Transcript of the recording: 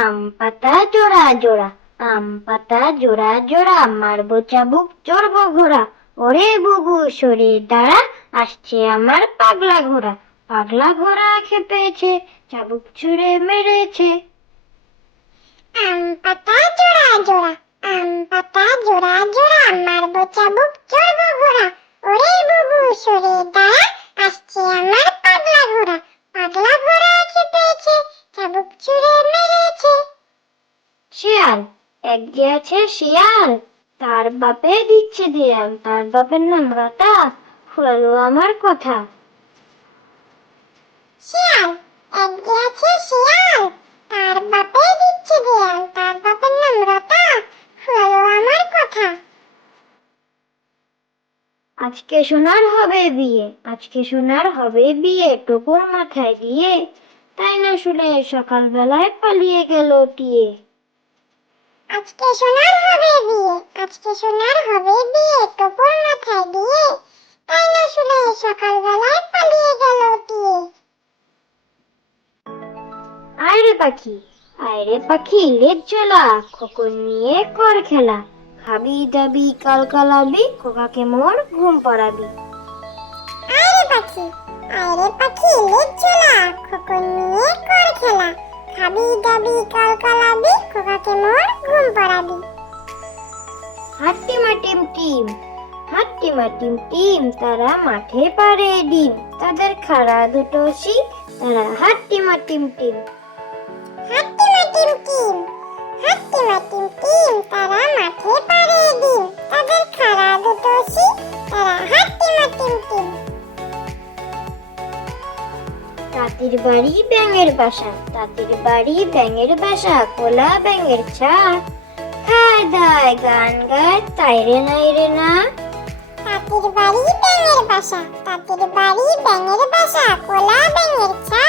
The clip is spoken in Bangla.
আম পাতা জোড়া জোড়া আম পাতা জোড়া জোড়া মারবো চাবুক চড়বো ঘোড়া ওরে বুবু সরে দাঁড়া আসছে আমার পাগলা ঘোড়া পাগলা ঘোড়া খেপেছে চাবুক ছুঁড়ে মেরেছে আম পাতা জোড়া জোড়া আম পাতা জোড়া জোড়া মারবো চাবুক চড় শেয়াল এক যে শিয়াল তার বাপে দিচ্ছে দিয়াল তার বাপের নাম রতা হলো আমার কথা শিয়াল এক যে আছে শিয়াল তার বাপে দিচ্ছে দিয়াল তার বাপের নাম রতা হলো আমার কথা আজকে শোনার হবে বিয়ে আজকে শোনার হবে বিয়ে টোপর মাথায় দিয়ে তাই না শুনে সকালবেলায় পালিয়ে গেল টিয়ে আজকে সোনার হবে বিয়ে আজকে সোনার হবে বিয়ে টোপর মাথায় দিয়ে তাই না শুনে সকালবেলায় পালিয়ে গেল টিয়ে আরে পাখি আয়রে পাখি লেজ জ্বলা খোকন নিয়ে কর খেলা খাবি দাবি কালকালাবি খোকাকে মোর ঘুম পাড়াবি আরে পাখি আরে পাখি টিম টিম হাট্টিমা মাটিম টিম তারা মাঠে পারে ডিম তাদের খাড়া দুটো শিং তারা হাট্টিমা মাটিম টিম হাট্টিমা মাটিম টিম হাট্টিমা মাটিম টিম তারা মাঠে পারে ডিম তাদের খাড়া দুটো শিং তারা হাট্টিমা মাটিম টিম তাঁতির বাড়ি ব্যাঙের বাসা তাঁতির বাড়ি ব্যাঙের বাসা কোলা ব্যাঙের ছা পাড়ায় গান গায় তাই রে নাই রে না তাঁতির বাড়ি ব্যাঙের বাসা তাঁতির বাড়ি ব্যাঙের বাসা কোলা ব্যাঙের ছা